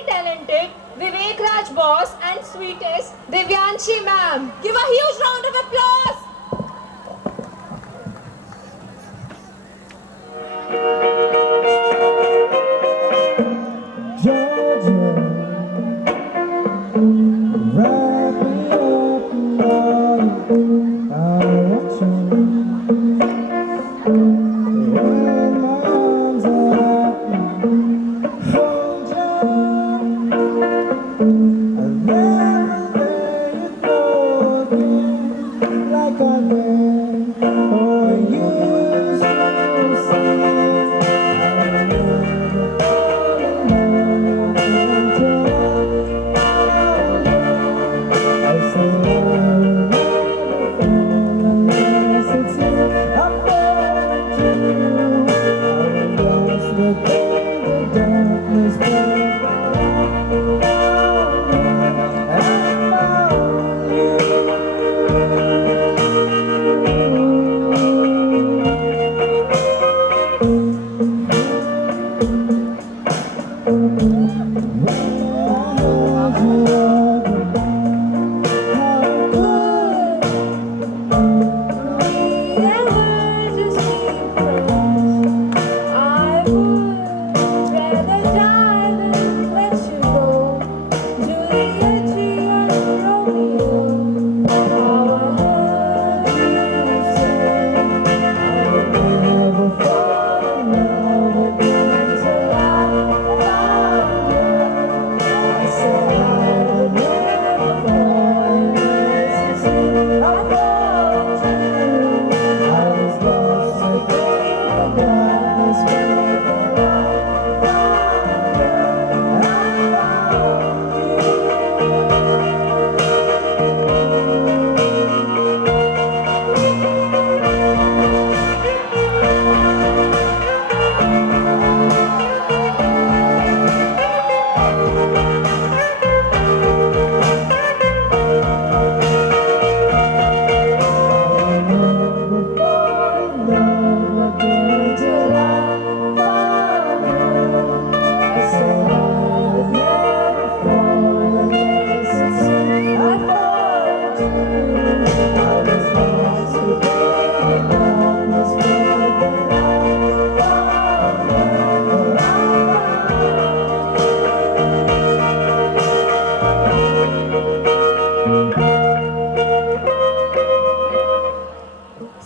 very talented Vivek Raj boss and sweetest Divyanshi ma'am. Give a huge round of applause.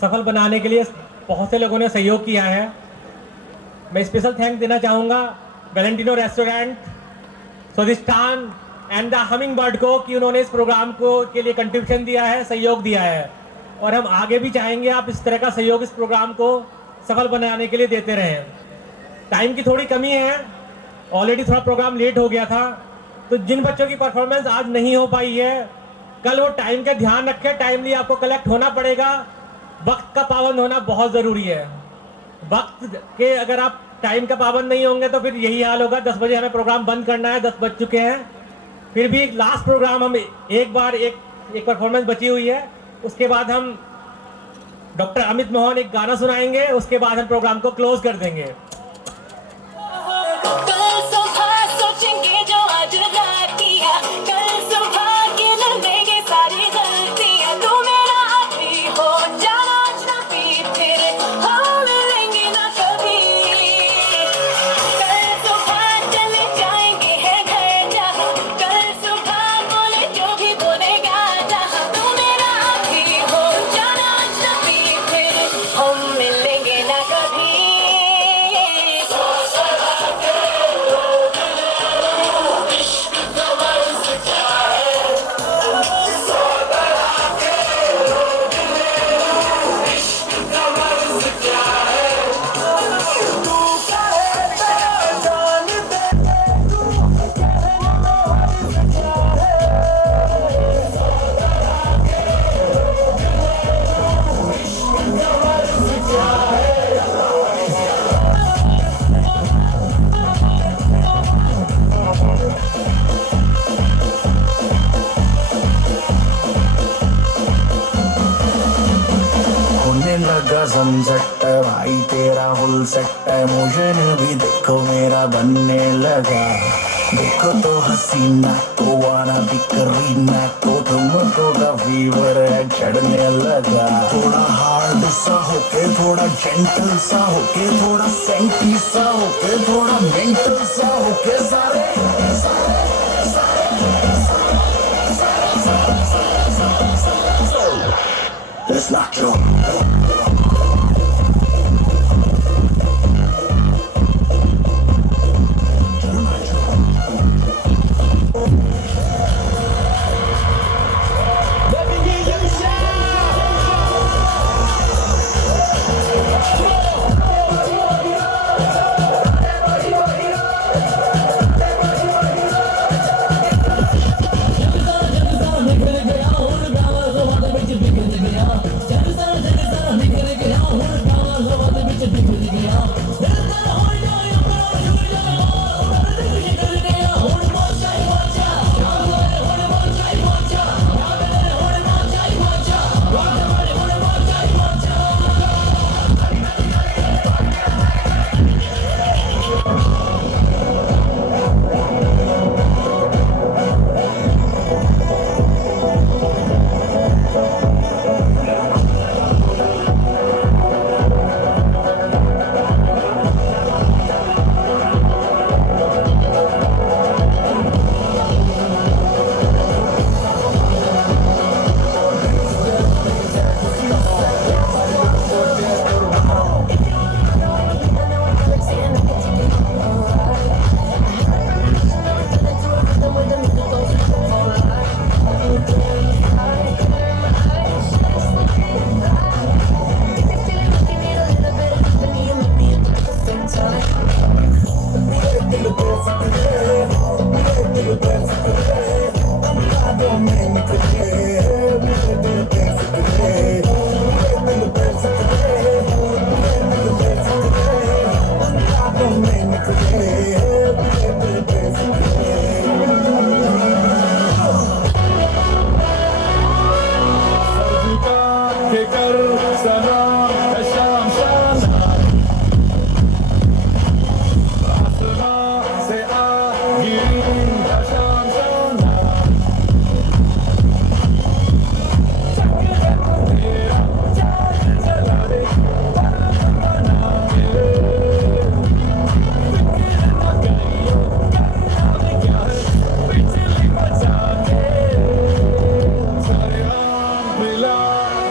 सफल बनाने के लिए बहुत से लोगों ने सहयोग किया है। मैं स्पेशल थैंक देना चाहूँगा Valentino restaurant, Swadhisthana and the humming bird को कि उन्होंने इस प्रोग्राम को के लिए कंट्रीब्यूशन दिया है, सहयोग दिया है, और हम आगे भी चाहेंगे आप इस तरह का सहयोग इस प्रोग्राम को सफल बनाने के लिए देते रहें। टाइम की थोड़ी कमी है, ऑलरेडी थोड़ा प्रोग्राम लेट हो गया था, तो जिन बच्चों की परफॉर्मेंस आज नहीं हो पाई है, कल वो टाइम का ध्यान रखें, टाइमली आपको कलेक्ट होना पड़ेगा। वक्त का पाबंद होना बहुत ज़रूरी है। वक्त के अगर आप टाइम का पाबंद नहीं होंगे तो फिर यही हाल होगा। 10 बजे हमें प्रोग्राम बंद करना है, 10 बज चुके हैं, फिर भी लास्ट प्रोग्राम हम एक परफॉर्मेंस बची हुई है, उसके बाद हम डॉक्टर अमित मोहन एक गाना सुनाएंगे, उसके बाद हम प्रोग्राम को क्लोज कर देंगे। सनसेट भाई तेरा फुल सेट है, मोशन भी देखो मेरा बनने लगा। देखो तो हसीना को वाना भी करीना को तुमको का फीवर है चढ़ने लगा थोड़ा हार्ड सा होके थोड़ा जेंटल सा होके थोड़ा सेंटी सा होके थोड़ा मेंटल सा होके सारे Let's not go.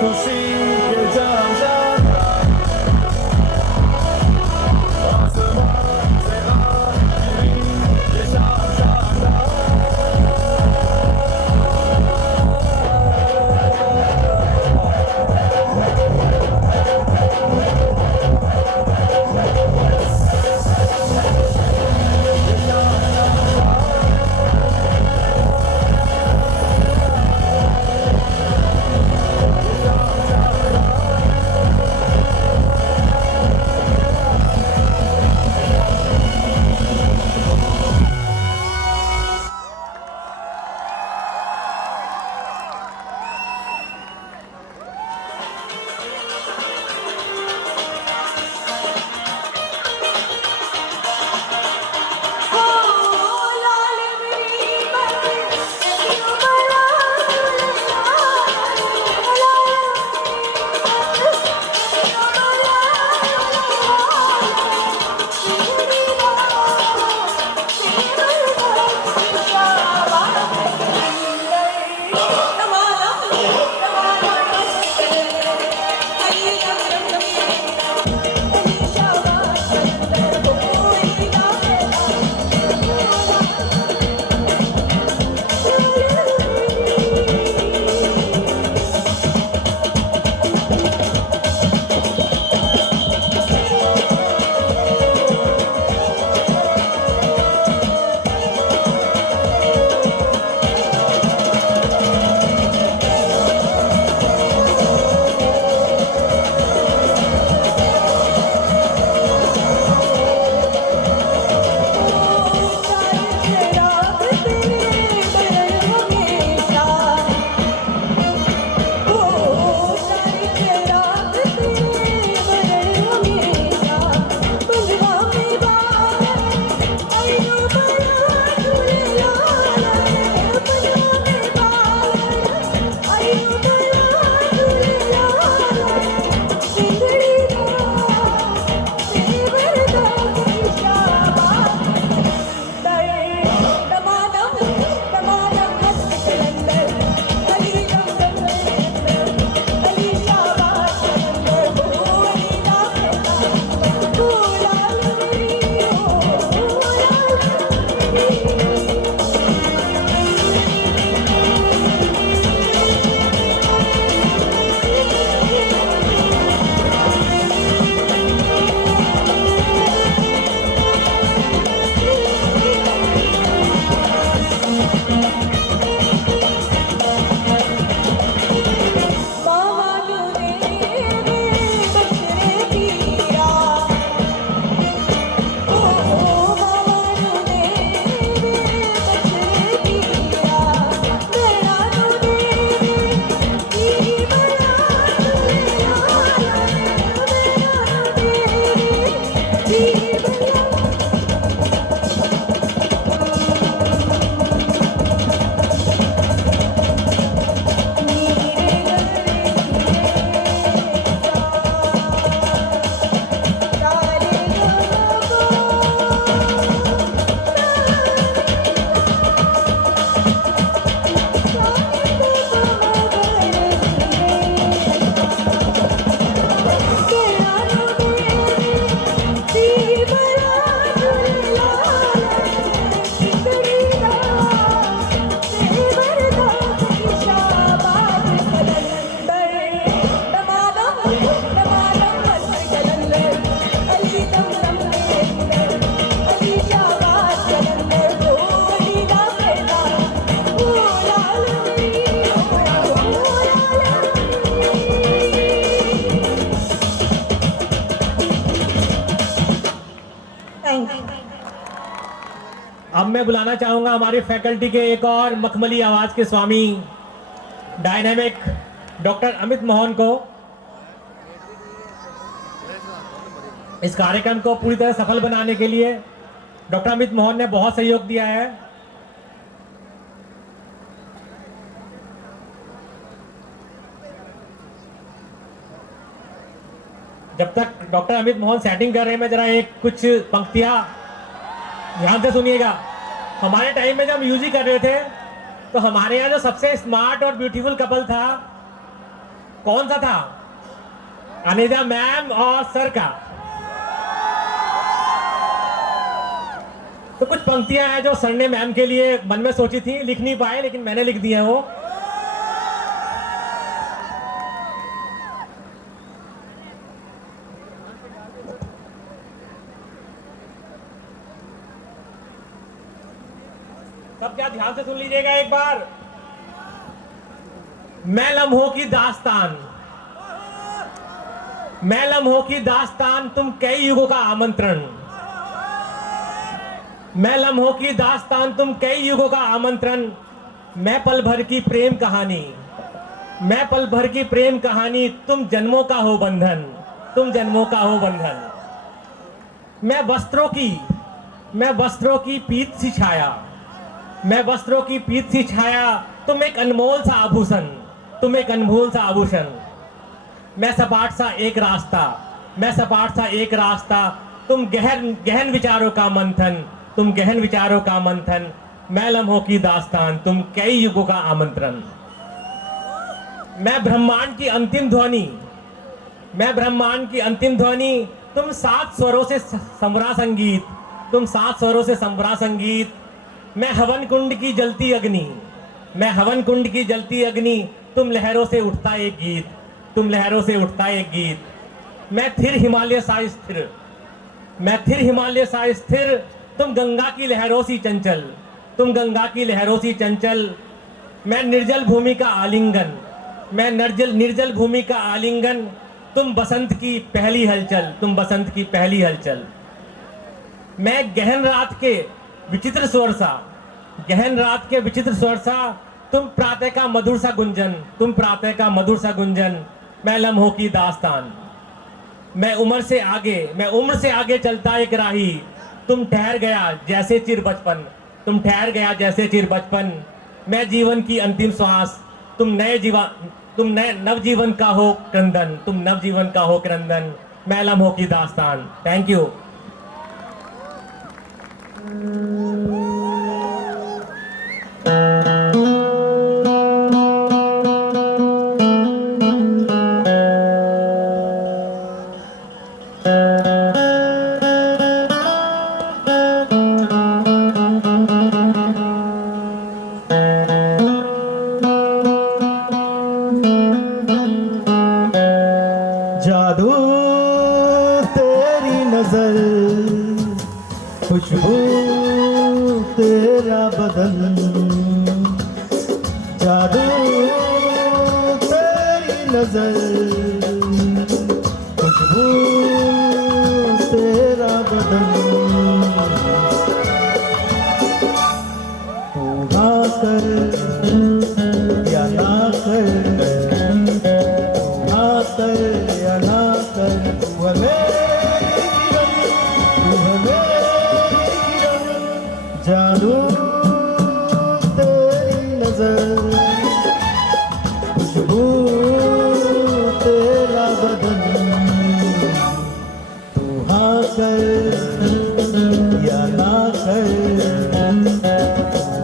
खुशी अब मैं बुलाना चाहूंगा हमारी फैकल्टी के एक और मखमली आवाज के स्वामी डायनेमिक डॉक्टर अमित मोहन को। इस कार्यक्रम को पूरी तरह सफल बनाने के लिए डॉक्टर अमित मोहन ने बहुत सहयोग दिया है। जब तक डॉक्टर अमित मोहन सेटिंग कर रहे हैं, मैं जरा एक कुछ पंक्तियां ध्यान से सुनिएगा। हमारे टाइम में जब हम यूजी कर रहे थे तो हमारे यहाँ जो सबसे स्मार्ट और ब्यूटीफुल कपल था, कौन सा था? अनिजा मैम और सर का। तो कुछ पंक्तियां हैं जो सर ने मैम के लिए मन में सोची थी, लिख नहीं पाए, लेकिन मैंने लिख दी है वो। सब क्या ध्यान से सुन लीजिएगा एक बार। मैं लम्हों की दास्तान, मैं लम्हों की दास्तान, तुम कई युगों का आमंत्रण। मैं लम्हों की दास्तान, तुम कई युगों का आमंत्रण। मैं पल भर की प्रेम कहानी, मैं पल भर की प्रेम कहानी, तुम जन्मों का हो बंधन, तुम जन्मों का हो बंधन। मैं वस्त्रों की पीत सी छाया, मैं वस्त्रों की पीत सी छाया, तुम एक अनमोल सा आभूषण, तुम एक अनमोल सा आभूषण। मैं सपाट सा एक रास्ता, मैं सपाट सा एक रास्ता, तुम गहन विचारों का मंथन, तुम गहन विचारों का मंथन। मैं लम्हों की दास्तान, तुम कई युगों का आमंत्रण। मैं ब्रह्मांड की अंतिम ध्वनि, मैं ब्रह्मांड की अंतिम ध्वनि, तुम 7 स्वरों से संवरा संगीत, तुम 7 स्वरों से संवरा संगीत। मैं हवन कुंड की जलती अग्नि, मैं हवन कुंड की जलती अग्नि, तुम लहरों से उठता एक गीत, तुम लहरों से उठता एक गीत। मैं थिर हिमालय सा स्थिर, मैं थिर हिमालय सा स्थिर, तुम गंगा की लहरों सी चंचल, तुम गंगा की लहरों सी चंचल। मैं निर्जल भूमि का आलिंगन, मैं निर्जल भूमि का आलिंगन, तुम बसंत की पहली हलचल, तुम बसंत की पहली हलचल। मैं गहन रात के विचित्र स्वर सा, गहन रात के विचित्र स्वर सा, तुम प्रातः का मधुर सा गुंजन, तुम प्रातः का मधुर सा गुंजन। मैं लम्हों की दास्तान, मैं उम्र से आगे चलता एक राही, तुम ठहर गया जैसे चिर बचपन, तुम ठहर गया जैसे चिर बचपन। मैं जीवन की अंतिम श्वास, तुम नवजीवन का हो क्रंदन, तुम नवजीवन का हो क्रंदन। मैं लम्हों की दास्तान। Thank you. जादू तेरी नजर, खुशबू तेरा बदन, जादू तेरी नजर, खुशबू तेरा बदन। तू ना कर या ना कर, ना कर या ना कर, तू है मेरी किरण, तू है मेरी किरण। जादू तेरी नजर, खुशबू तेरा बदन। तू हाँ कर या ना कर,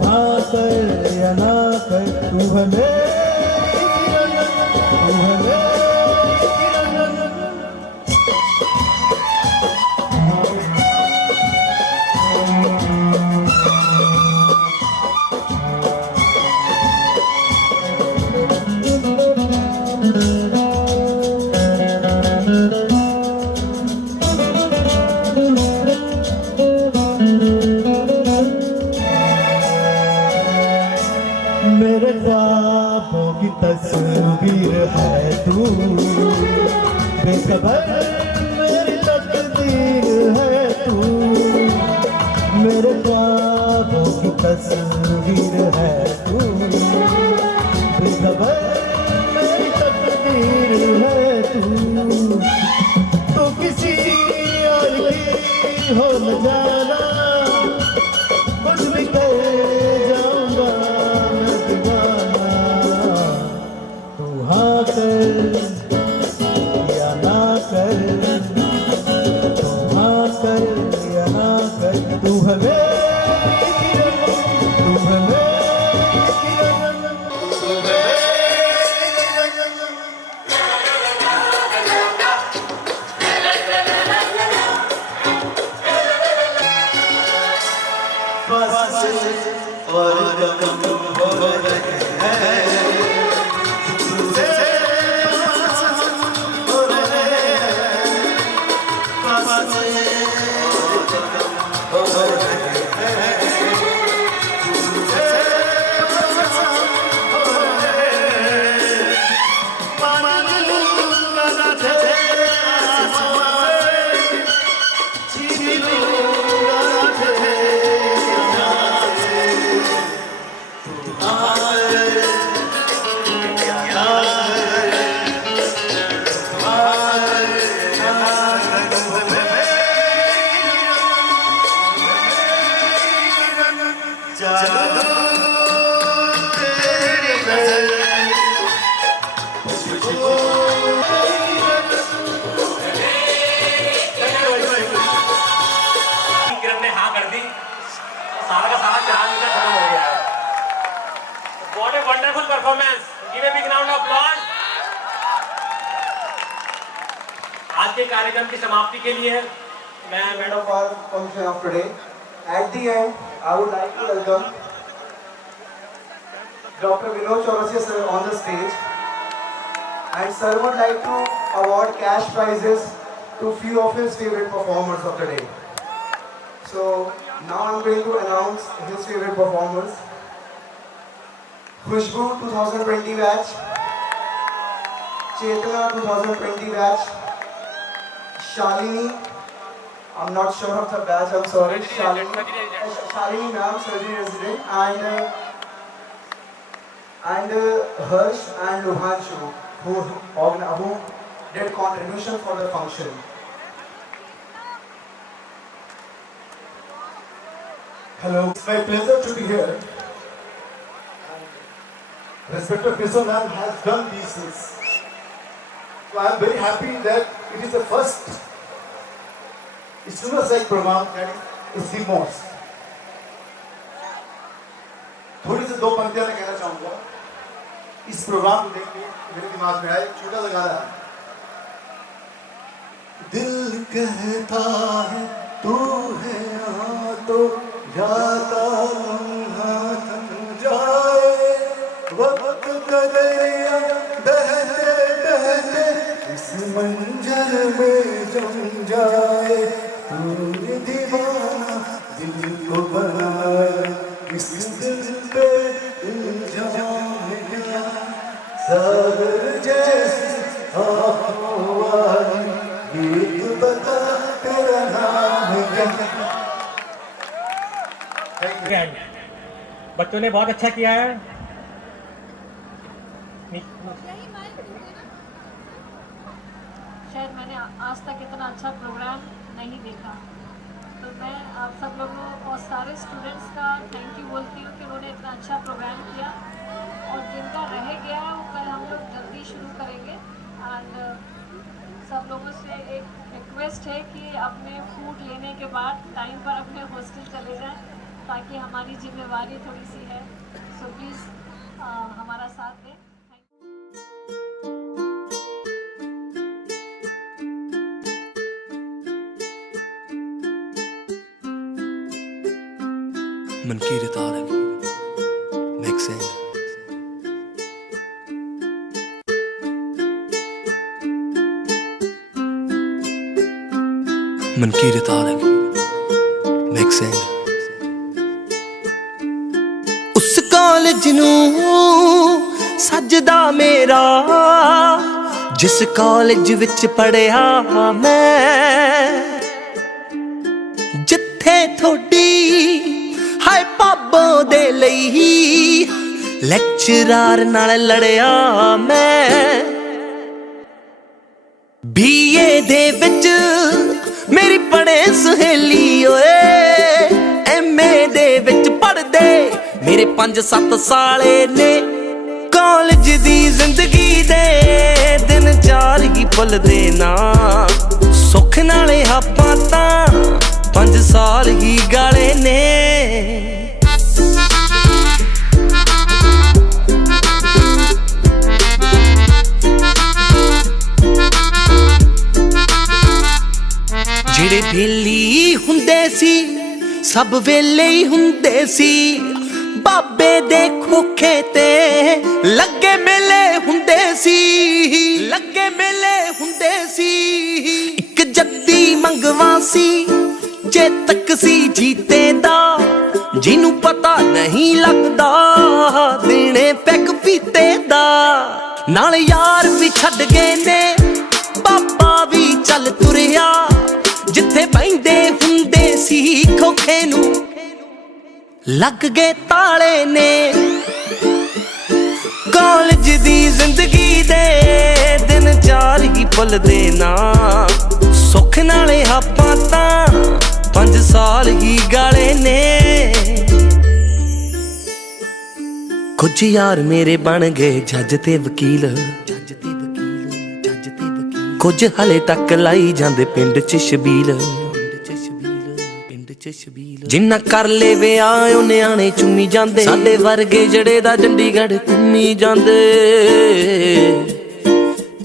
हाँ कर या ना कर, तू है मेरी किरण, तू है मेरी किरण। मेरे ख्वाबों की तस्वीर है तू, बेखबर मेरी तकदीर है तू। मेरे ख्वाबों तस्वीर है तू, बेखबर मेरी तकदीर है तू। तो किसी और की हो न जाना, कुछ भी कर जाऊंगा मैं दीवाना। तू हाँ कर या ना कर, तू हाँ कर या ना कर, तू है मेरी किरण, तू है मेरी किरण, तू है मेरी किरण। बस और गम हो रहे हैं, तुझसे हो रहे हैं। बस और गम हो रहे हैं, तुझसे हो रहे हैं। मांगूंगा ना तुझे आसमां से, छीनूंगा ना तुझे यहाँ से। तू आए या ना आए, तू आए या ना आए, तू है मेरी किरण, जादू तेरी नज़र, खुशबू किरण ने हाँ कर दी, सारा का सारा 4 मिनट खत्म हो गया है। What a wonderful performance! Give a big round of applause. आज के कार्यक्रम की समाप्ति के लिए मैं madam of our function of today. At the end, I would like to welcome Dr. Vinod Chaurasia sir on the stage, and sir would like to award cash prizes to few of his favorite performers of the day. So now I'm going to announce his favorite performers. Khushbu 2020 batch, Chetana 2020 batch, Shalini, I'm not sure of the batch, I'm sorry, Shalini ma'am, surgery resident, and Harsh and Luhanshu, who did contribution for the function. Hello, it's my pleasure to be here. Respected Krishna ma'am has done these things. So I am very happy that it is the first student like program that is the most. थोड़ी सी 2 पंक्तियां मैं कहना चाहूँगा। इस programme को देख के मेरे दिमाग में आया, छोटा सा गाना है। दिल कहता है तू है यहाँ तो जाता लम्हा थम जाए, वक्त का दरिया बहते बहते इस मंजर में जम जाए। तूने दीवाना दिल को बनाया, इस दिल पे इल्जाम क्या, सागर जैसी आँखों वाली, गीत बता तेरा नाम क्या। एंड बच्चों ने बहुत अच्छा किया है। शायद मैंने आज तक इतना अच्छा प्रोग्राम नहीं देखा, तो मैं आप सब लोगों और सारे स्टूडेंट्स का थैंक यू बोलती हूँ कि उन्होंने इतना अच्छा प्रोग्राम किया। और जिनका रह गया वो कल हम लोग जल्दी शुरू करेंगे। एंड सब लोगों से एक रिक्वेस्ट है कि अपने फूड लेने के बाद टाइम पर अपने हॉस्टल चले जाएं, ताकि हमारी जिम्मेवारी थोड़ी सी है। सो प्लीज़ हमारा साथ दें। Mankeer Tariq, mixing. Mankeer Tariq, mixing. उस कॉलेज नूं सजदा मेरा, जिस कॉलेज विच पढ़िया मैं, जिथे थोड़ी हाय पाबो ਉਹਦੇ ਲਈ ਲੈਕਚਰਾਰ ਨਾਲ ਲੜਿਆ ਮੈਂ। BA ਦੇ ਵਿੱਚ ਮੇਰੀ ਪੜੇ ਸਹੇਲੀ ਓਏ, MA ਦੇ ਵਿੱਚ ਪੜਦੇ ਮੇਰੇ 5-7 ਸਾਲੇ ਨੇ। ਕਾਲਜ ਦੀ ਜ਼ਿੰਦਗੀ ਦੇ ਦਿਨ 4 ਹੀ ਭੁੱਲਦੇ ਨਾ, ਸੁੱਖ ਨਾਲੇ ਆਪਾਂ ਤਾਂ 5 ਸਾਲ ਹੀ ਗਾਲੇ ਨੇ। ਜਿਹੜੇ ਵੇਲੀ ਹੁੰਦੇ ਸੀ ਸਭ ਵੇਲੇ ਹੀ ਹੁੰਦੇ ਸੀ, ਬਾਬੇ ਦੇ ਖੋਖੇ ਤੇ ਲੱਗੇ ਮੇਲੇ ਹੁੰਦੇ ਸੀ, ਲੱਗੇ ਮੇਲੇ ਹੁੰਦੇ ਸੀ। ਇੱਕ ਜੱਦੀ ਮੰਗਵਾ ਸੀ ਚੇਤਕ ਸੀ ਜੀਤੇ ਦਾ, ਜਿਹਨੂੰ ਪਤਾ ਨਹੀਂ ਲੱਗਦਾ ਦੇਣੇ ਪੈਗ ਪੀਤੇ ਦਾ। ਨਾਲ ਯਾਰ ਵੀ ਛੱਡ ਗਏ ਨੇ, ਬਾਬਾ ਵੀ ਚੱਲ ਤੁਰਿਆ, ਜਿੱਥੇ ਬਹਿੰਦੇ ਹੁੰਦੇ ਸੀ ਖੋਖੇ ਨੂੰ ਲੱਗ ਗਏ ਤਾਲੇ ਨੇ। ਕਾਲਜ ਦੀ ਜ਼ਿੰਦਗੀ ਦੇ ਦਿਨ 4 ਹੀ ਭੁੱਲਦੇ ਨਾ, ਸੁੱਖ ਨਾਲੇ ਆਪਾਂ ਤਾਂ 5 ਸਾਲ ਹੀ ਗਾਲੇ ਨੇ। ਕੁਝ ਯਾਰ ਮੇਰੇ ਬਣ ਗਏ ਜੱਜ ਤੇ ਵਕੀਲ, ਜੱਜ ਤੇ ਵਕੀਲ, ਜੱਜ ਤੇ ਵਕੀਲ। ਕੁਝ ਹਲੇ ਤੱਕ ਲਾਈ ਜਾਂਦੇ ਪਿੰਡ 'ਚ ਛਬੀਲ, ਜਿੰਨਾ ਕਰ ਲੈ ਵਿਆਹ ਉਹ ਨਿਆਣੇ ਚੁੰਮੀ ਜਾਂਦੇ, ਸਾਡੇ ਵਰਗੇ ਜੜੇ ਦਾ ਚੰਡੀਗੜ੍ਹ ਘੁੰਮੀ ਜਾਂਦੇ,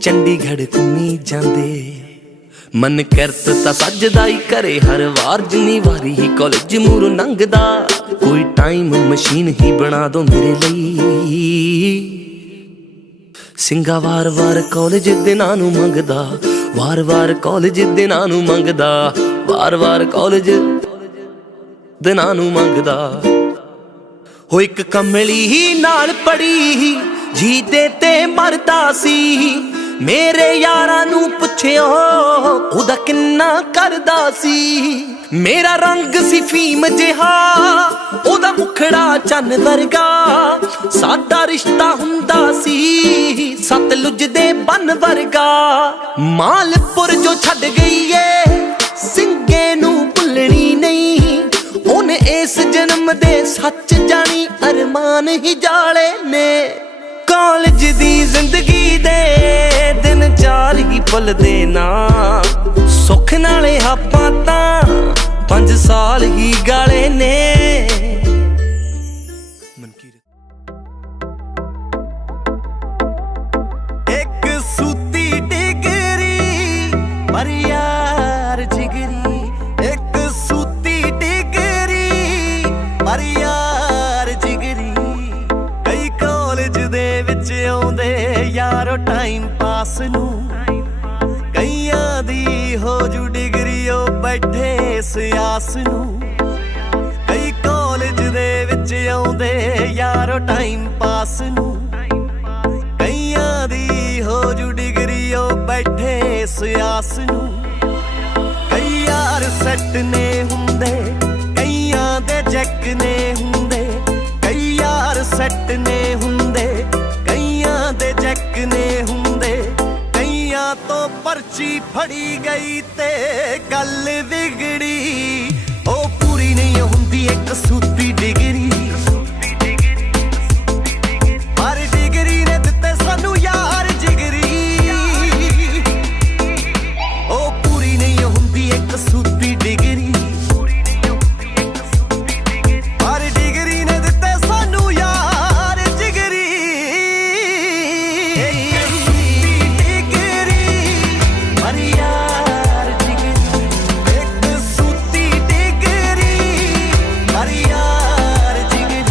ਚੰਡੀਗੜ੍ਹ ਘੁੰਮੀ ਜਾਂਦੇ। ਮਨ ਕਰਤ ਤਾਂ ਸੱਜਦਾ ਹੀ ਘਰੇ ਹਰ ਵਾਰ, ਜਿੰਨੀ ਵਾਰੀ ਹੀ ਕਾਲਜ ਮੂਹਰੋਂ ਲੰਘਦਾ। ਕੋਈ ਟਾਈਮ ਮਸ਼ੀਨ ਹੀ ਬਣਾ ਦੋ ਮੇਰੇ ਲਈ, ਸਿੰਘਾ ਵਾਰ-ਵਾਰ ਕਾਲਜ ਦਿਨਾਂ ਨੂੰ ਮੰਗਦਾ, ਵਾਰ-ਵਾਰ ਕਾਲਜ ਦਿਨਾਂ ਨੂੰ ਮੰਗਦਾ, ਵਾਰ-ਵਾਰ ਕਾਲਜ ਦਿਨਾਂ ਨੂੰ ਮੰਗਦਾ। ਹੋ ਇੱਕ ਕਮਲੀ ਹੀ ਨਾਲ ਪੜੀ ਜੀਤੇ ਤੇ ਮਰਦਾ ਸੀ, ਮੇਰੇ ਯਾਰਾਂ ਨੂੰ ਪੁੱਛਿਓ ਉਹਦਾ ਕਿੰਨਾ ਕਰਦਾ ਸੀ। ਮੇਰਾ ਰੰਗ ਸੀ ਫੀਮ ਜਿਹਾ, ਉਹਦਾ ਮੁਖੜਾ ਚੰਨ ਵਰਗਾ, ਸਾਡਾ ਰਿਸ਼ਤਾ ਹੁੰਦਾ ਸੀ ਸਤਲੁਜ ਦੇ ਬੰਨ ਵਰਗਾ। ਮਾਲਪੁਰ ਜੋ ਛੱਡ ਗਈ ਏ ਸਿੰਘੇ ਨੂੰ ਭੁੱਲਣੀ ਨਹੀਂ, ਉਹਨੇ ਇਸ ਜਨਮ ਦੇ ਸੱਚ ਜਾਣੀ ਅਰਮਾਨ ਹੀ ਜਾਲੇ ਨੇ। ਕਾਲਜ ਦੀ ਜ਼ਿੰਦਗੀ ਦੇ ਦਿਨ 4 ਹੀ ਭੁੱਲਦੇ ਨਾ, ਸੁੱਖ ਨਾਲੇ ਆਪਾਂ ਤਾਂ 5 ਸਾਲ ਹੀ ਗਾਲੇ ਨੇ। ਇੱਕ ਸੂਤੀ ਡਿਗਰੀ ਪਰ ਯਾਰ ਜਿਗਰੀ, ਇੱਕ ਸੂਤੀ ਡਿਗਰੀ ਪਰ ਯਾਰ ਜਿਗਰੀ। ਕਈ ਕਾਲਜ ਦੇ ਵਿੱਚ ਆਉਂਦੇ ਯਾਰੋ ਟਾਈਮ ਪਾਸ ਨੂੰ, ਕਈਆਂ ਦੀ ਹੋ ਜੂ ਡਿਗਰੀ ਉਹ ਬੈਠੇ ਸਿਆਸ ਨੂੰ। ਕਈ ਕਾਲਜ ਦੇ ਵਿੱਚ ਆਉਂਦੇ ਯਾਰੋ ਟਾਈਮ ਪਾਸ ਨੂੰ, ਕਈਆਂ ਦੀ ਹੋ ਜੂ ਡਿਗਰੀ ਉਹ ਬੈਠੇ ਸਿਆਸ ਨੂੰ। ਕਈ ਯਾਰ ਸੈੱਟ ਨੇ ਹੁੰਦੇ, ਕਈਆਂ ਦੇ ਜੈਕ ਨੇ ਹੁੰਦੇ, ਕਈ ਯਾਰ ਸੈੱਟ ਨੇ ਹੁੰਦੇ, ਕਈਆਂ ਦੇ ਜੈਕ ਨੇ ਹੁੰਦੇ। ਕਈਆਂ ਤੋਂ ਪਰਚੀ ਫੜੀ ਗਈ ਤੇ ਗੱਲ ਵਿਗੜੀ, ਉਹ ਪੂਰੀ ਨਹੀਂ ਹੁੰਦੀ ਇੱਕ ਸੂਤੀ ਡਿਗਰੀ। ਪਰ ਡਿਗਰੀ ਨੇ ਦਿੱਤੇ ਸਾਨੂੰ ਯਾਰ ਜਿਗਰੀ, ਉਹ ਪੂਰੀ ਨਹੀਂ ਹੁੰਦੀ ਇੱਕ ਸੂਤੀ ਡਿਗਰੀ। ਪਰ ਡਿਗਰੀ ਨੇ ਦਿੱਤੇ ਸਾਨੂੰ ਯਾਰ ਜਿਗਰੀ। ਪਰ ਯਾਰ ਜਿਗਰੀ, ਇੱਕ ਸੂਤੀ ਡਿਗਰੀ ਪਰ ਯਾਰ ਜਿਗਰੀ।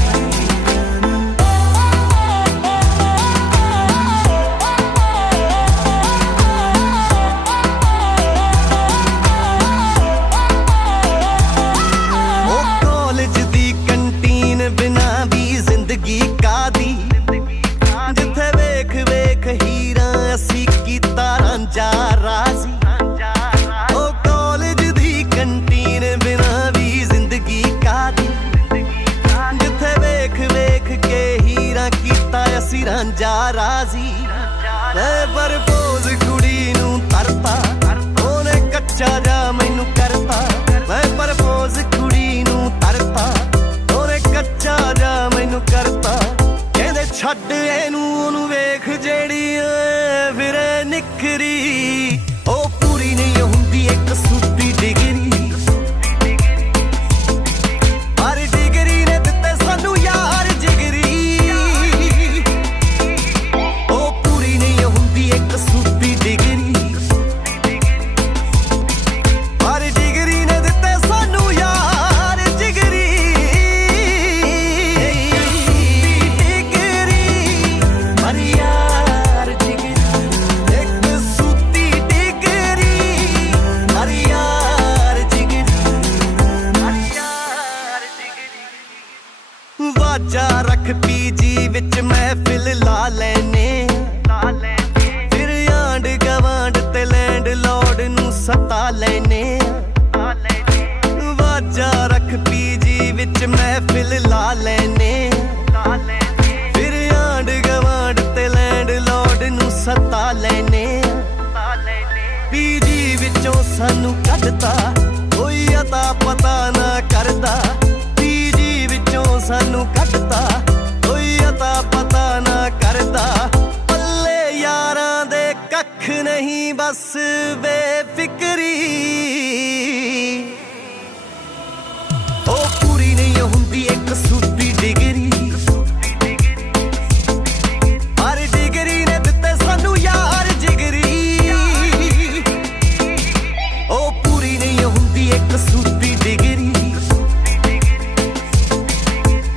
ਉਹ ਕਾਲਜ ਦੀ ਕੰਟੀਨ ਬਿਨਾ ਵੀ ਜ਼ਿੰਦਗੀ ਕਾਦੀ, ਜਿੱਥੇ ਵੇਖ ਵੇਖ ਹੀਰਾਂ ਅਸੀਂ ਕੀਤਾ ਰਾਂਝਾ ਰਾਜ਼ੀ। ਉਹ ਕਾਲਜ ਦੀ ਕੰਟੀਨ ਬਿਨਾ ਵੀ ਜ਼ਿੰਦਗੀ ਕਾਦੀ, ਜਿੱਥੇ ਪੀਜੀ ਵਿੱਚੋਂ ਸਾਨੂੰ ਕੱਢਤਾ ਕੋਈ ਅਤਾ ਪਤਾ ਨਾ ਕਰਦਾ ਪੀਜੀ ਵਿੱਚੋਂ ਸਾਨੂੰ ਕੱਢਤਾ ਕੋਈ ਅਤਾ ਪਤਾ ਨਾ ਕਰਦਾ ਪੱਲੇ ਯਾਰਾਂ ਦੇ ਕੱਖ ਨਹੀਂ ਬਸ ਬੇਫਿਕਰੀ ਉਹ ਪੂਰੀ ਨਹੀਂ ਹੁੰਦੀ ਇੱਕ ਸੂਤੀ ਡਿਗਰੀ ਹਰ ਡਿਗਰੀ ਨੇ ਦਿੱਤੇ ਸਾਨੂੰ ਯਾਰ ਜਿਗਰੀ ਉਹ ਪੂਰੀ ਨਹੀਂ ਹੁੰਦੀ ਇੱਕ ਸੂਤੀ ਡਿਗਰੀ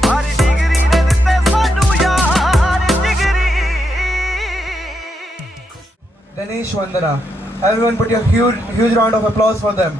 ਹਰ ਡਿਗਰੀ ਨੇ ਦਿੱਤੇ ਸਾਨੂੰ ਯਾਰ ਜਿਗਰੀ Dinesh Vandana. Everyone put your huge round of applause for them.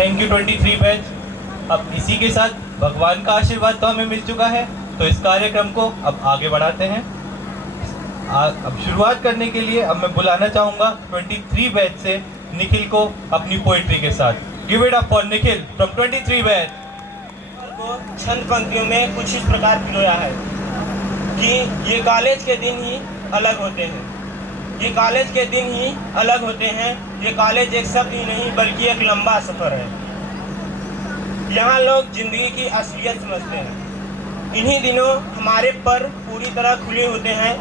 Thank you 23 batch. अब इसी के साथ भगवान का आशीर्वाद तो हमें मिल चुका है, तो इस कार्यक्रम को अब आगे बढ़ाते हैं। अब शुरुआत करने के लिए अब मैं बुलाना चाहूँगा 23 बैच से निखिल को अपनी पोइट्री के साथ। Give it up for Nikhil from 23 batch. को छंद पंक्तियों में कुछ इस प्रकार पिरोया है कि ये कॉलेज के दिन ही अलग होते हैं, ये कॉलेज के दिन ही अलग होते हैं। ये कॉलेज एक शब्द ही नहीं बल्कि एक लंबा सफ़र है। यहाँ लोग ज़िंदगी की असलियत समझते हैं। इन्हीं दिनों हमारे पर पूरी तरह खुले होते हैं,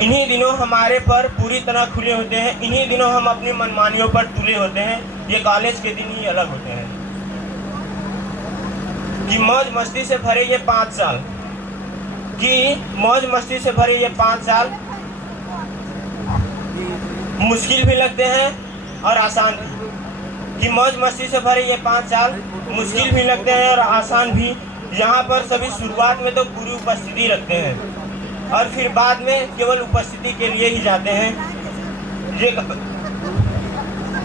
इन्हीं दिनों हमारे पर पूरी तरह खुले होते हैं। इन्हीं दिनों हम अपनी मनमानियों पर तुले होते हैं। ये कॉलेज के दिन ही अलग होते हैं कि मौज मस्ती से भरे ये 5 साल, कि मौज मस्ती से भरे ये 5 साल मुश्किल भी लगते हैं और आसान भी, कि मौज मस्ती से भरे ये 5 साल मुश्किल भी लगते हैं और आसान भी। यहाँ पर सभी शुरुआत में तो पूरी उपस्थिति रखते हैं और फिर बाद में केवल उपस्थिति के लिए ही जाते हैं। ये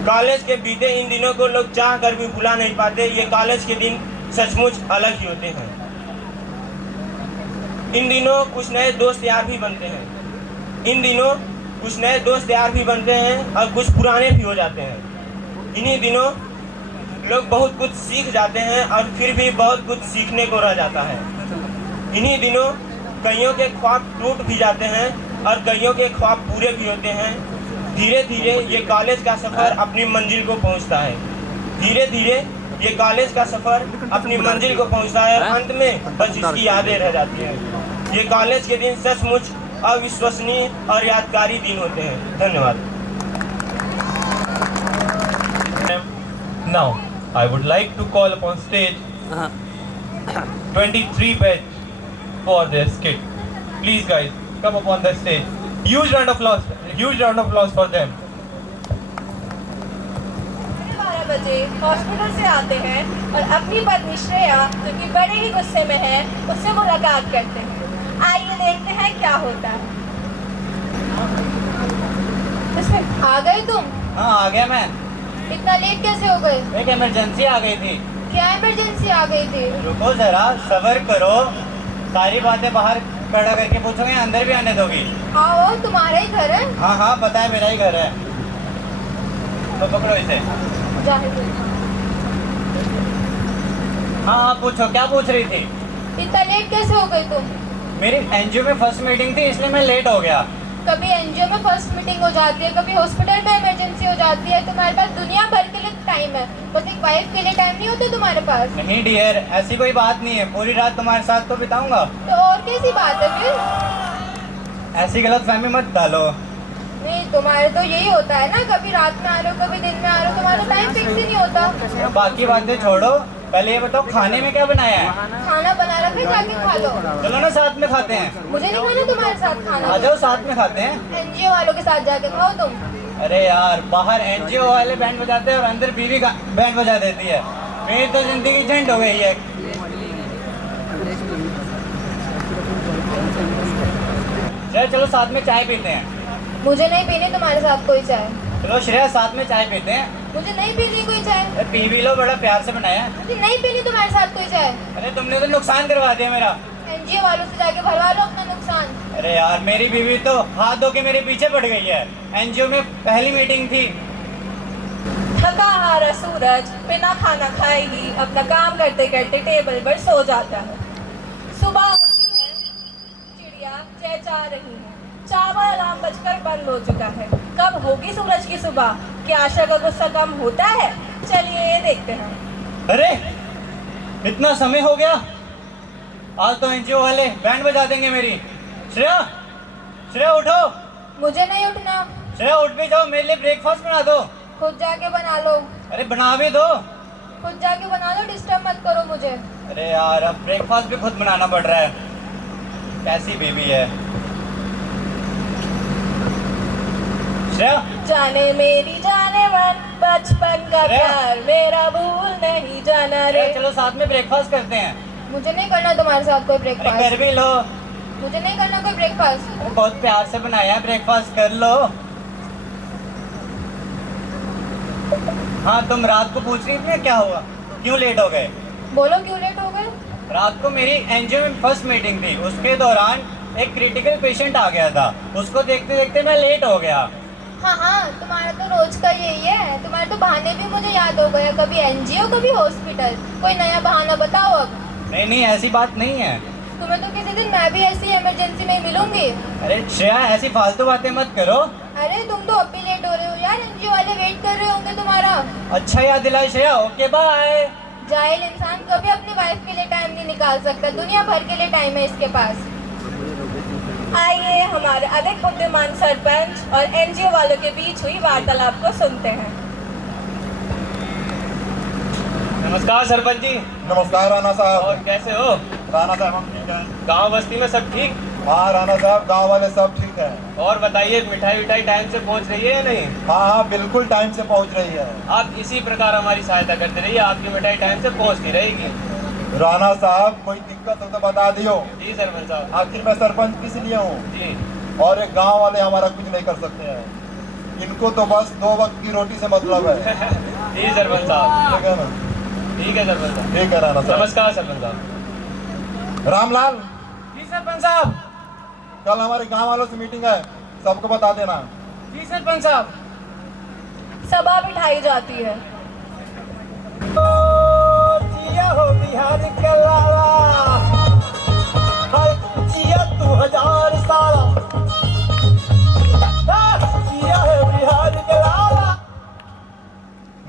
कॉलेज के बीते इन दिनों को लोग चाह कर भी भुला नहीं पाते। ये कॉलेज के दिन सचमुच अलग ही होते हैं। इन दिनों कुछ नए दोस्त यार भी बनते हैं। इन दिनों कुछ नए दोस्त यार भी बनते हैं और कुछ पुराने भी हो जाते हैं। इन्हीं दिनों लोग बहुत कुछ सीख जाते हैं और फिर भी बहुत कुछ सीखने को रह जाता है। इन्हीं दिनों कईयों के ख्वाब टूट भी जाते हैं और कईयों के ख्वाब पूरे भी होते हैं। धीरे धीरे ये कॉलेज का सफ़र अपनी मंजिल को पहुंचता है। धीरे धीरे ये कॉलेज का सफ़र अपनी मंजिल को पहुंचता है। अंत में बस इसकी यादें रह जाती हैं। ये कॉलेज के दिन सचमुच अविश्वसनीय और यादगारी दिन होते हैं। धन्यवाद। Now, I would like to call upon stage 23 batch for their skit. Please, guys, come upon the stage. Huge round of applause for them. 12 बजे हॉस्पिटल से आते हैं और अपनी पत्नी श्रेया, जो कि बड़े ही गुस्से में है, उससे मुलाकात करते हैं। आइए देखते हैं क्या होता है। आ गए तुम? हाँ, आ गया मैं। इतना लेट कैसे हो गए? एक इमरजेंसी आ गई थी। क्या इमरजेंसी आ गई थी? रुको जरा, सब्र करो। सारी बातें बाहर खड़ा करके पूछोगे, अंदर भी आने दोगी? आओ, तुम्हारा ही घर है। हाँ हाँ, पता है, मेरा ही घर है। तो पकड़ो इसे। हाँ, पूछो, क्या पूछ रही थी? इतना लेट कैसे हो गई तुम? मेरी एनजीओ में फर्स्ट मीटिंग थी, इसलिए मैं लेट हो गया। कभी एनजीओ में फर्स्ट मीटिंग हो जाती है, कभी हॉस्पिटल में इमरजेंसी हो जाती है। तुम्हारे पास दुनिया भर के लिए टाइम है, बस एक वाइफ के लिए टाइम नहीं होता तुम्हारे पास? नहीं डियर, ऐसी कोई बात नहीं है। पूरी रात तुम्हारे साथ तो बिताऊंगा। तो और कैसी बात है फिर? ऐसी गलतफहमी मत डालो। नहीं, तुम्हारे तो यही होता है ना, कभी रात में आ रहे हो, कभी दिन में आ रहे हो, तुम्हारा टाइम फिक्स ही नहीं होता। बाकी बातें छोड़ो, पहले ये बताओ खाने में क्या बनाया है? खाना बना रखा है, जाके खा लो। चलो ना, साथ में खाते हैं। मुझे नहीं खाना तुम्हारे साथ खाना। आ जाओ, साथ में खाते हैं। एनजीओ वालों के साथ जाके खाओ तुम। अरे यार, बाहर एनजीओ वाले बैंड बजाते हैं और अंदर बीवी का बैंड बजा देती है। मेरी तो जिंदगी झंड हो गई है। चलो साथ में चाय पीते हैं। मुझे नहीं पीनी तुम्हारे साथ कोई चाय। चलो श्रेया, साथ में चाय पीते हैं। मुझे नहीं पीनी कोई चाय। पी भी लो, बड़ा प्यार से बनाया है। मुझे नहीं पीनी तुम्हारे साथ कोई चाय। अरे तुमने तो नुकसान करवा दिया मेरा। एनजीओ वालों से जाके भरवा लो अपना नुकसान। अरे यार, मेरी बीवी तो हाथ धो के मेरे पीछे पड़ गई है। एनजीओ में पहली मीटिंग थी। थका हारा सूरज बिना खाना खाए ही अपना काम करते करते टेबल पर सो जाता है। सुबह होती है, चिड़िया चहचहा रही है, चावल अलार्म बजकर बंद हो चुका है। कब होगी सूरज की सुबह? क्या आशा का गुस्सा कम होता है? चलिए देखते हैं। अरे इतना समय हो गया, आज तो एनजीओ वाले बैंड बजा देंगे मेरी। श्रेया, श्रेया उठो। मुझे नहीं उठना। श्रेया उठ भी जाओ, मेरे लिए ब्रेकफास्ट बना दो। खुद जाके बना लो। अरे बना भी दो। खुद जाके बना लो, डिस्टर्ब मत करो मुझे। अरे यार, अब ब्रेकफास्ट भी खुद बनाना पड़ रहा है। कैसी बेबी है श्रेया। जाने मेरी जाने मन, बचपन का प्यार मेरा भूल नहीं जाना रे। चलो साथ में ब्रेकफास्ट करते हैं। मुझे नहीं करना तुम्हारे साथ कोई ब्रेकफास्ट। कर भी लो। मुझे नहीं करना कोई ब्रेकफास्ट। बहुत प्यार से बनाया है, ब्रेकफास्ट कर लो। हाँ, तुम रात को पूछ रही थी क्या हुआ, क्यों लेट हो गए? बोलो, क्यों लेट हो गए? रात को मेरी एनजीओ में फर्स्ट मीटिंग थी, उसके दौरान एक क्रिटिकल पेशेंट आ गया था। उसको देखते देखते मैं लेट हो गया। हाँ हाँ, तुम्हारा तो रोज का यही है। तुम्हारे तो बहाने भी मुझे याद हो गया, कभी एनजीओ कभी हॉस्पिटल। कोई नया बहाना बताओ अब। नहीं नहीं, ऐसी बात नहीं है। तुम्हें तो किसी दिन मैं भी ऐसी इमरजेंसी में मिलूंगी। अरे श्रेया, ऐसी फालतू बातें मत करो। अरे तुम तो अब भी लेट हो रहे हो यार, एनजीओ वाले वेट कर रहे होंगे तुम्हारा। अच्छा याद दिलाए श्रेया, ओके बाय। जाहिल इंसान कभी अपनी वाइफ के लिए टाइम नहीं निकाल सकता, दुनिया भर के लिए टाइम है इसके पास। आइए हमारे अधिक बुद्धिमान सरपंच और एनजीओ वालों के बीच हुई वार्तालाप को सुनते हैं। नमस्कार सरपंच जी। नमस्कार राणा साहब। और कैसे हो? राणा साहब हम ठीक हैं। गाँव बस्ती में सब ठीक? हाँ राणा साहब, गांव वाले सब ठीक है। और बताइए मिठाई विठाई टाइम से पहुंच रही है या नहीं? हाँ हाँ बिल्कुल टाइम से पहुंच रही है। आप इसी प्रकार हमारी सहायता करते रहिए, आपकी मिठाई टाइम से पहुंचती रहेगी। राणा साहब कोई दिक्कत हो तो बता दियो। जी सरपंच साहब। आखिर मैं सरपंच किस लिए हूँ जी। और एक गांव वाले हमारा कुछ नहीं कर सकते हैं, इनको तो बस 2 वक्त की रोटी से मतलब है। जी सरपंच साहब। ठीक है ना? ठीक है सरपंच साहब। ठीक है राणा साहब। नमस्कार सरपंच साहब। रामलाल, जी सरपंच साहब। कल हमारे गांव वालों से मीटिंग है, सबको बता देना। जी सरपंच साहब। सभा बिठाई जाती है। जिया हो बिहार के लाला, हाय जिया 2000 साला, जिया है बिहार के लाला।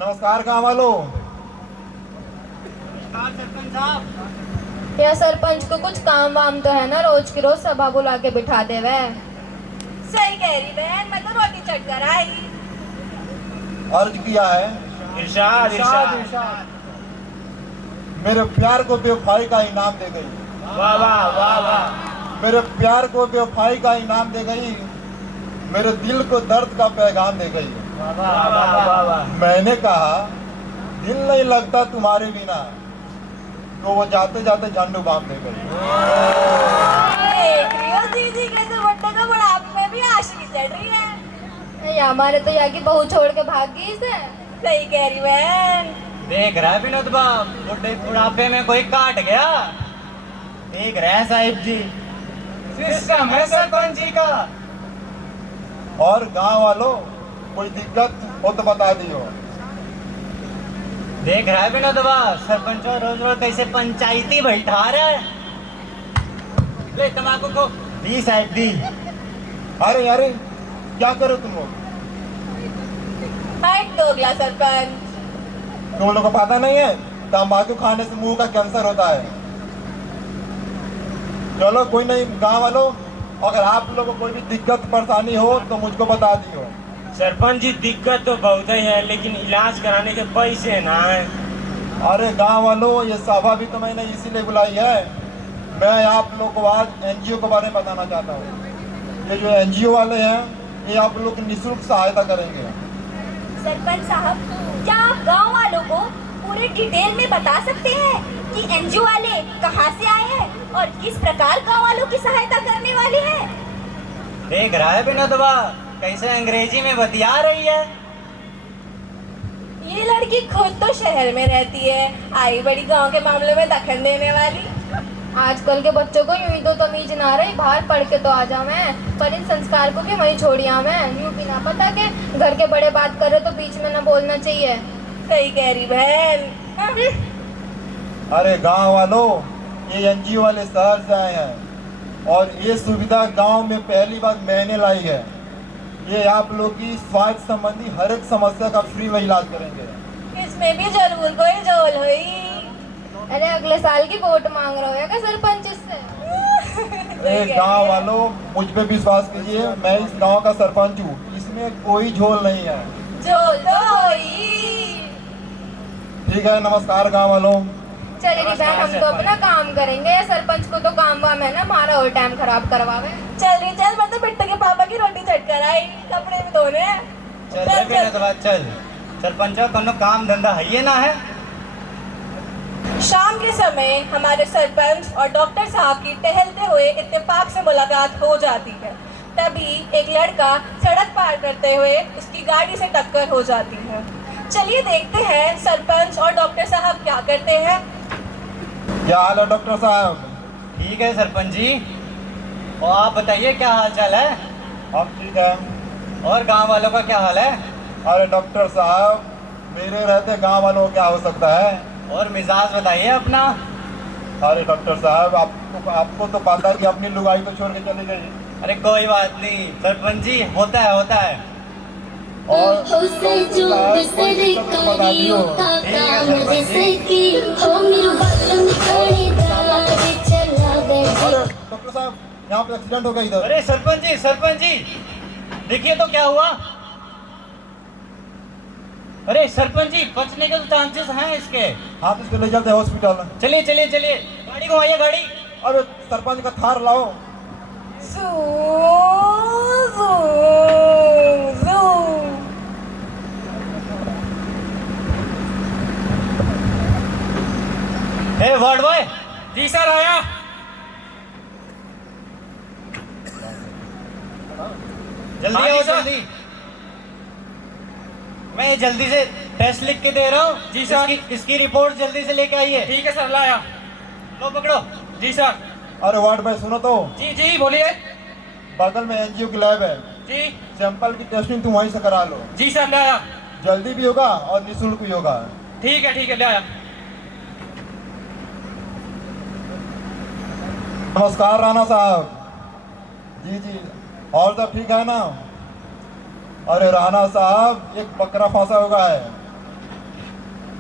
नमस्कार गांव वालों। नमस्कार सरपंच साहब। या सरपंच को कुछ काम वाम तो है ना, रोज की रोज सभा बुला के बिठा दे वे। सही कह रही बहन, मैं तो रोटी चट कर आई। अर्ज किया है इरशाद इरशाद। मेरे प्यार को बेवफाई का इनाम दे गई। वाह वाह वाह वाह। मेरे प्यार को बेवफाई का इनाम दे गई, मेरे दिल को दर्द का पैगाम दे गई। वाह वाह वाह वाह। मैंने कहा दिल नहीं लगता तुम्हारे बिना, तो वो जाते जाते झंडू बाम दे गई। देख रही हो दीदी कैसे बड्डे का बुढ़ापे में भी आशिकी चढ़ रही है। ये हमारे तो यहाँ की बहू छोड़ के भाग गई इसे। सही कह रही बहन। देख रहा है विनोद बाप, बुढ़ापे में कोई काट गया। देख रहे हैं साहिब जी, सिस्टम है सरपंच जी का। और गांव वालों कोई दिक्कत हो तो बता दियो। देख रहा है विनोद बाप, सरपंच रोज रोज कैसे पंचायती बैठा रहा है। ले तम्बाकू को दी साहिब दी। अरे अरे क्या करो तुम लोग? हट दोगला सरपंच। तुम लोगों को पता नहीं है तंबाकू खाने से मुंह का कैंसर होता है। चलो कोई नहीं गांव वालों, अगर आप लोगों को कोई भी दिक्कत परेशानी हो तो मुझको बता दियो। सरपंच जी दिक्कत तो बहुत ही है, लेकिन इलाज कराने के पैसे ना है। अरे गांव वालों, ये सभा भी तो मैंने इसीलिए बुलाई है। मैं आप लोग को आज एनजीओ के बारे में बताना चाहता हूँ। ये जो एनजीओ वाले हैं, ये आप लोग की निःशुल्क सहायता करेंगे। सरपंच साहब, क्या आप गांव वालों को पूरे डिटेल में बता सकते हैं कि एनजीओ वाले कहां से आए हैं और किस प्रकार गांव वालों की सहायता करने वाले हैं? देख रहा है विनोद बाप, कैसे अंग्रेजी में बतिया रही है। ये लड़की खुद तो शहर में रहती है, आई बड़ी गांव के मामलों में दखल देने वाली। आजकल के बच्चों को यूं ही तो तमीज ना रही, बाहर पढ़ के तो आ जाऊं मैं, पर इन संस्कार को कि वहीं छोड़िया मैं। यूं भी ना पता के घर के बड़े बात कर रहे तो बीच में ना बोलना चाहिए। सही कह रही बहन। अरे गांव वालों, ये एनजीओ वाले शहर से आए हैं और ये सुविधा गांव में पहली बार मैंने लाई है। ये आप लोग की स्वास्थ्य संबंधी हर एक समस्या का फ्री में इलाज करेंगे। इसमें भी जरूर कोई जोल हुई। अरे अगले साल की वोट मांग रहे हो क्या सरपंच से? अरे गांव वालों, मुझ पे विश्वास कीजिए, मैं इस गांव का सरपंच हूँ, इसमें कोई झोल नहीं है। झोल तो हुई। ठीक है, नमस्कार गांव वालों। चलिए बहन, हम तो अपना काम करेंगे, सरपंच को तो काम वाम है ना, हमारा और टाइम खराब करवावे। चल रही चल, मैं तो बिट्टू के पापा की रोटी चट कर आई, कपड़े भी धोने हैं। चल सरपंच को काम धंधा है ये ना है। शाम के समय हमारे सरपंच और डॉक्टर साहब की टहलते हुए इत्तेफाक से मुलाकात हो जाती है। तभी एक लड़का सड़क पार करते हुए उसकी गाड़ी से टक्कर हो जाती है। चलिए देखते हैं सरपंच और डॉक्टर साहब क्या करते हैं। क्या हाल है डॉक्टर साहब? ठीक है सरपंच जी, और आप बताइए क्या हाल चाल है? हम ठीक है। और गांव वालों का क्या हाल है? अरे डॉक्टर साहब, मेरे रहते गांव वालों को क्या हो सकता है? और मिजाज बताइए अपना। अरे डॉक्टर साहब, आपको तो पता है कि अपनी लुगाई को छोड़ के चली गई। अरे कोई बात नहीं सरपंच जी, होता है होता है। और डॉक्टर साहब, यहाँ पे एक्सीडेंट हो गया इधर। अरे सरपंच जी देखिए तो क्या हुआ। अरे सरपंच जी, बचने के तो चांसेस हैं इसके। हाँ तो इसको ले चलते हॉस्पिटल। चलिए गाड़ी घुमाइए गाड़ी। अरे सरपंच का थार लाओ। जू जू जू। ए वार्ड बॉय। जी सर आया। जल्दी हाँ जी, आओ सर। जल्दी। मैं जल्दी से टेस्ट लिख के दे रहा हूँ। जी सर। इसकी रिपोर्ट जल्दी से लेके आइए। ठीक है सर, लाया। लो पकड़ो। जी सर। अरे वार्ड भाई सुनो तो, जी जी बोलिए। बगल में एनजीओ की लैब है, जी सैंपल की टेस्टिंग तुम वहीं से करा लो। जी सर, लाया। जल्दी भी होगा और निःशुल्क भी होगा। ठीक है, लाया। नमस्कार राणा साहब। जी जी, और सब ठीक है ना? अरे राणा साहब, एक बकरा फंसा हुआ है।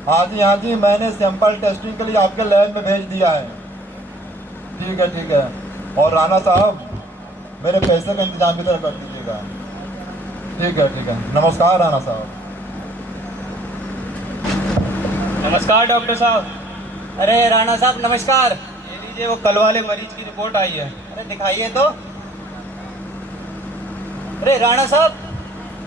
हाँ जी, मैंने सैंपल टेस्टिंग के लिए आपके लैब में भेज दिया है। ठीक है। और राणा साहब, मेरे पैसे का इंतजाम भी कर दीजिएगा। ठीक है। नमस्कार राणा साहब। नमस्कार डॉक्टर साहब। अरे राणा साहब नमस्कार। ये लीजिए, वो कल वाले मरीज की रिपोर्ट आई है। अरे दिखाइए तो। अरे राणा साहब,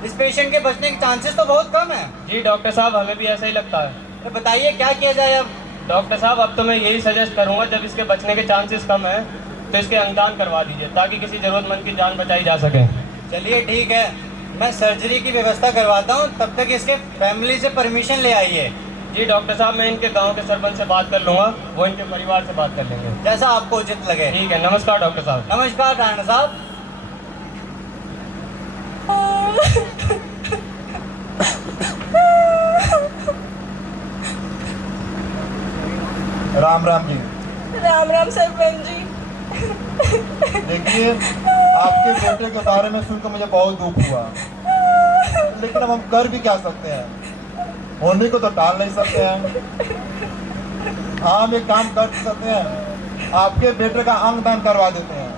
इस पेशेंट के बचने के चांसेस तो बहुत कम है। जी डॉक्टर साहब, हमें भी ऐसा ही लगता है। अरे बताइए क्या किया जाए अब? डॉक्टर साहब, अब तो मैं यही सजेस्ट करूंगा, जब इसके बचने के चांसेस कम है तो इसके अंगदान करवा दीजिए, ताकि किसी जरूरतमंद की जान बचाई जा सके। चलिए ठीक है, मैं सर्जरी की व्यवस्था करवाता हूँ, तब तक इसके फैमिली से परमिशन ले आइए। जी डॉक्टर साहब, मैं इनके गांव के सरपंच से बात कर लूंगा, वो इनके परिवार से बात कर लेंगे। जैसा आपको उचित लगे। ठीक है, नमस्कार डॉक्टर साहब। नमस्कार राणा साहब। राम जी। राम सरपंच जी। देखिए, आपके बेटे के बारे में सुनकर मुझे बहुत दुख हुआ, लेकिन अब हम कर भी क्या सकते हैं? होने को तो टाल नहीं सकते हैं। हाँ, हम एक काम कर सकते हैं, आपके बेटे का अंग दान करवा देते हैं।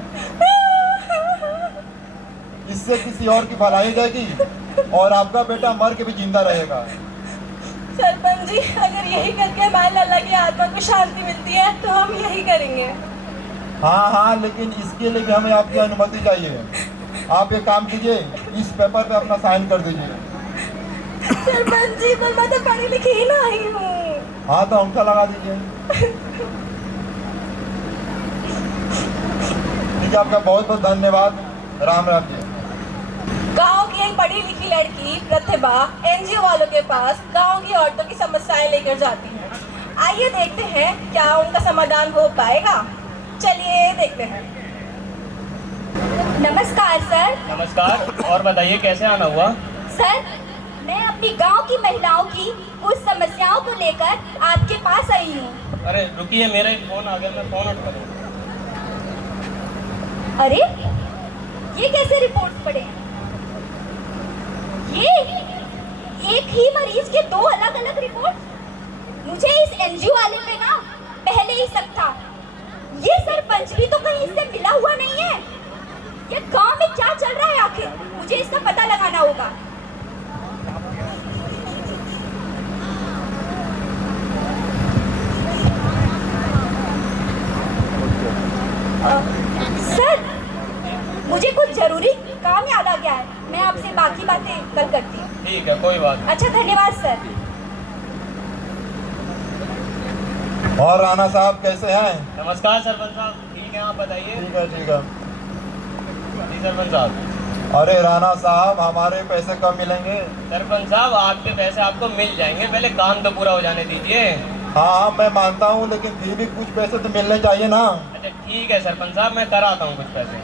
इससे किसी और की भलाई जाएगी और आपका बेटा मर के भी जिंदा रहेगा। सरपंच जी, अगर यही करके हमारे लाला की आत्मा को शांति मिलती है तो हम यही करेंगे। हाँ, लेकिन इसके लिए भी हमें आपकी अनुमति चाहिए। आप एक काम कीजिए, इस पेपर पे अपना साइन कर दीजिए। सरपंच जी, पर मैं तो पढ़ी लिखी ही नहीं हूँ। हाँ, तो अंगूठा लगा दीजिए। ठीक है, आपका बहुत बहुत धन्यवाद। राम जी। गांव की एक पढ़ी लिखी लड़की प्रतिभा एनजीओ वालों के पास गांव की औरतों की समस्याएं लेकर जाती है। आइए देखते हैं क्या उनका समाधान हो पाएगा। चलिए देखते हैं। नमस्कार सर। नमस्कार, और बताइए कैसे आना हुआ? सर, मैं अपनी गांव की महिलाओं की कुछ समस्याओं को लेकर आपके पास आई हूँ। अरे रुकिए, मेरा एक फोन आ गया, मैं फोन उठा लूं। अरे ये कैसे रिपोर्ट पड़े? ये एक ही मरीज के दो अलग अलग रिपोर्ट। मुझे इस एनजीओ वाले पे ना पहले ही शक था। ये सरपंच भी तो कहीं इससे मिला हुआ नहीं है। ये गांव में क्या चल रहा है आखिर? मुझे इसका पता लगाना होगा। सर, मुझे कुछ जरूरी काम याद आ गया है। मैं आपसे बाकी बातें कल करती हूँ। ठीक है, कोई बात नहीं। अच्छा, धन्यवाद सर। और राणा साहब कैसे हैं? नमस्कार सरपंच साहब, ठीक है, आप बताइए। ठीक है। जी सरपंच साहब। अरे राणा साहब, हमारे पैसे कब मिलेंगे? सरपंच साहब, आपके पैसे आपको मिल जाएंगे, पहले काम तो पूरा हो जाने दीजिए। हाँ, मैं मानता हूँ, लेकिन फिर भी कुछ पैसे तो मिलने चाहिए ना। अच्छा ठीक है सरपंच साहब, मैं कराता हूँ कुछ पैसे।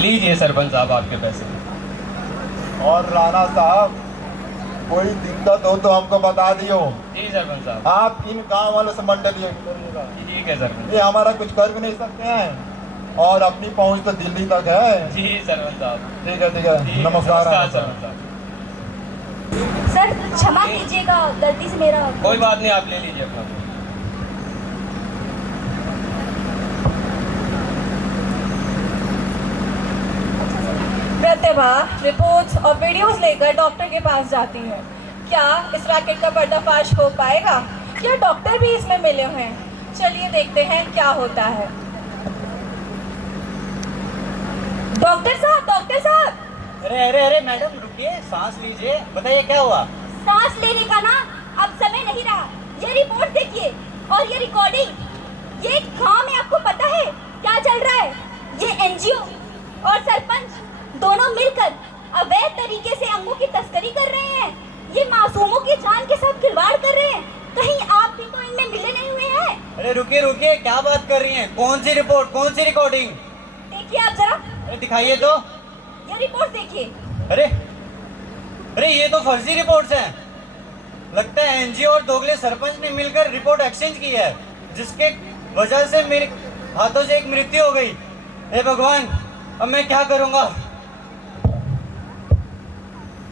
लीजिए सरपंच साहब आपके पैसे। और राणा साहब, कोई दिक्कत हो तो हमको बता दियो। जी सरपंच साहब। आप इन गांव वालों से मंडलिए। ठीक है सरपंच। ये हमारा कुछ कर भी नहीं सकते हैं और अपनी पहुंच तो दिल्ली तक है। जी सरपंच साहब। ठीक है। नमस्कार सरपंच साहब। सर, क्षमा कीजिएगा, गलती से मेरा। कोई बात नहीं, आप ले लीजिए अपना। प्रतिभा रिपोर्ट्स और वीडियोस लेकर डॉक्टर के पास जाती है। क्या इस रैकेट का पर्दाफाश हो पाएगा? क्या डॉक्टर भी इसमें मिले हुए हैं? चलिए देखते हैं क्या होता है। डॉक्टर साहब। अरे अरे अरे मैडम रुकिए, सांस लीजिए, बताइए क्या हुआ। सांस लेने का ना अब समय नहीं रहा। ये रिपोर्ट देखिए और ये रिकॉर्डिंग। ये गांव में आपको पता है क्या चल रहा है? ये एनजीओ और सरपंच दोनों मिलकर अवैध तरीके से अंगों की तस्करी कर रहे हैं। ये मासूमों की जान के साथ खिलवाड़ कर रहे हैं। कहीं आप भी तो इनमें मिले नहीं हुए हैं? अरे रुकिए रुकिए, क्या बात कर रही हैं? कौन सी रिपोर्ट, कौन सी रिकॉर्डिंग? देखिए आप जरा। अरे दिखाइए तो। ये रिपोर्ट देखिए। अरे अरे ये तो फर्जी रिपोर्ट्स हैं। लगता है एनजीओ और दोगले सरपंच ने मिलकर रिपोर्ट एक्सचेंज की है, जिसके वजह से मेरे हाथों से एक मृत्यु हो गई। हे भगवान, अब मैं क्या करूंगा?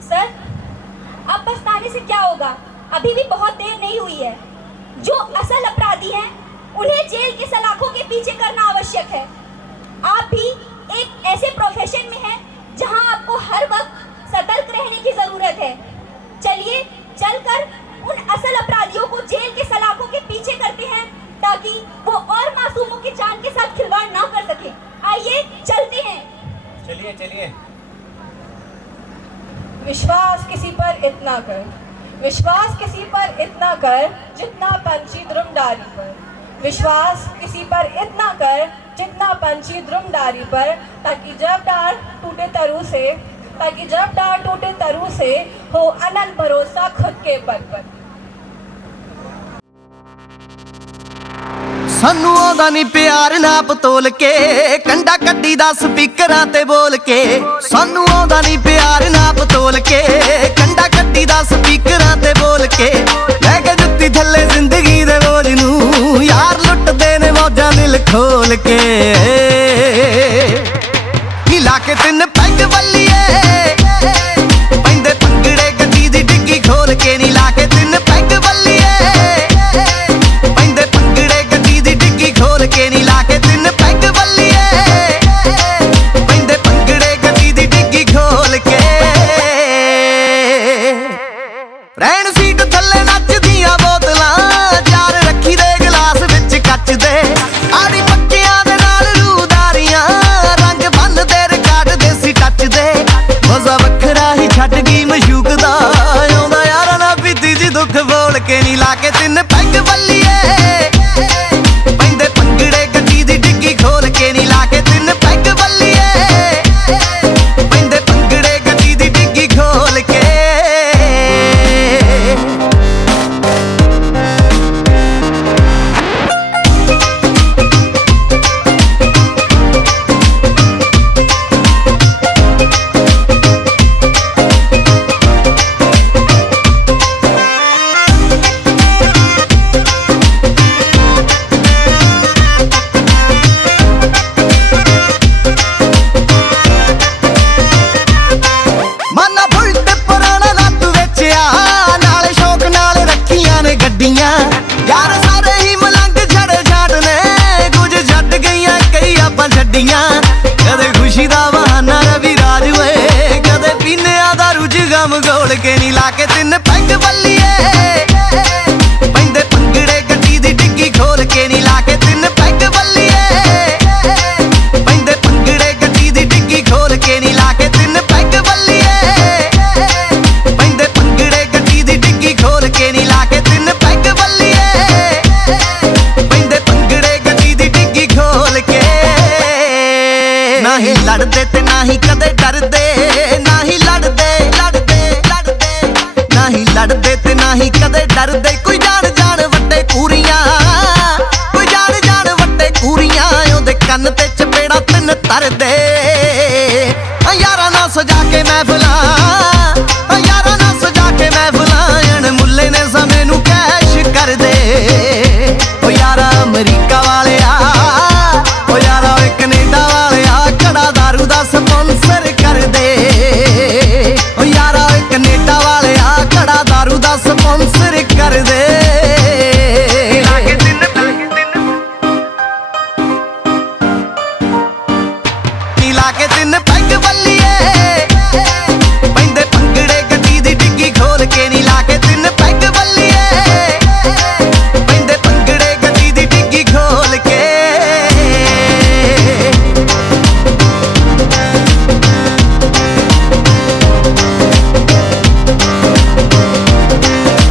सर, अब पछताने से क्या होगा? अभी भी बहुत देर नहीं हुई है। जो असल अपराधी हैं, उन्हें जेल के सलाखों के पीछे करना आवश्यक है। आप भी एक ऐसे प्रोफेशन में हैं जहां आपको हर वक्त सतर्क रहने की जरूरत है। चलिए चलकर उन असल अपराधियों को जेल के सलाखों के पीछे करते हैं, ताकि वो और मासूमों की जान के साथ खिलवाड़ ना कर सके। आइए चलते हैं। चलिए चलिए। विश्वास किसी पर इतना कर जितना पंछी द्रुमडारी पर। विश्वास किसी पर इतना कर जितना पंछी द्रुमडारी पर, ताकि जब डार टूटे तरु से हो अनंत भरोसा खुद के पद पर। सानू आउंदा नी प्यार नाप तोल के, कंडा कड्डी दा स्पीकरां ते बोल के। सानू आउंदा नी प्यार नाप तोल के, कंडा कड्डी दा स्पीकरां ते बोल के। लै के जुत्ती थल्ले जिंदगी दे बोझ नू, यार लुटदे ने मौजां दिल खोल के। ला के तिन पैग वल्लीए, पैंदे भंगड़े गड्डी दी डिग्गी खोल के। नी ला के तिन पैग वल्लीए, पैंदे भंगड़े गड्डी दी डिग्गी खोल के। नी ला के तिन पैग वल्लीए, पैंदे भंगड़े गड्डी दी डिग्गी खोल के। रैन सीट थल्ले नचदियां बोतलां, जार रखी दे गिलास विच कच दे। आड़ी पक्कियां दे नाल रूदारियां, रंग बंद दे रिकार्ड देसी टच दे। मजा वखरा ही छड्ड गई मशूक दा, आउंदा यारां नाल पीती जी दुख बोल के। नी ला के तिन पैग वल्लीए, पैंदे भंगड़े गड्डी दी डिग्गी खोल के। नी ला के तिन पैग वल्लीए, पैंदे भंगड़े गड्डी दी डिग्गी खोल के। यार सारे ही मलंग छड़े छाट ने, कुछ छड्ड गईयां कई आपां छड्डियां। कदे खुशी दा बहाना रवि राज होए, कदे पीने दा रुझ गम घोल के। नी ला के तिन पैग वल्लीए, पैंदे भंगड़े गड्डी दी डिग्गी खोल के। नी ला के तिन पैग वल्लीए, पैंदे भंगड़े गड्डी दी डिग्गी खोल के। नी ला के तिन पैग वल्लीए, पैंदे भंगड़े गड्डी दी डिग्गी खोल के। नी ला के तिन पैग वल्लीए, पैंदे भंगड़े गड्डी दी डिग्गी खोल के। ना ही लड़दे ते ना ही कदे डरदे, ना ही लड़दे ना ही लड़दे ते ना ही कदे डरदे। कोई जान जान वड्डे कूरियां, कोई जान जान वड्डे कूरियां, ओदे कन्न ते चपेड़ा तिन तरदे। यारां ना सजा के महफिलां, यारां ना सजा के महफिलां, अण मुल्ले ने समय नू कैश कर दे। ओ यारा अमरीका वाले आ, ओ यारा कनेडा वाले आ, कड़ा दारू दा स्पॉन्सर कर दे। ओ यारा कनेडा वाले आ, कड़ा दारू दा स्पॉन्सर कर दे। नी ला के तिन पैग वल्ली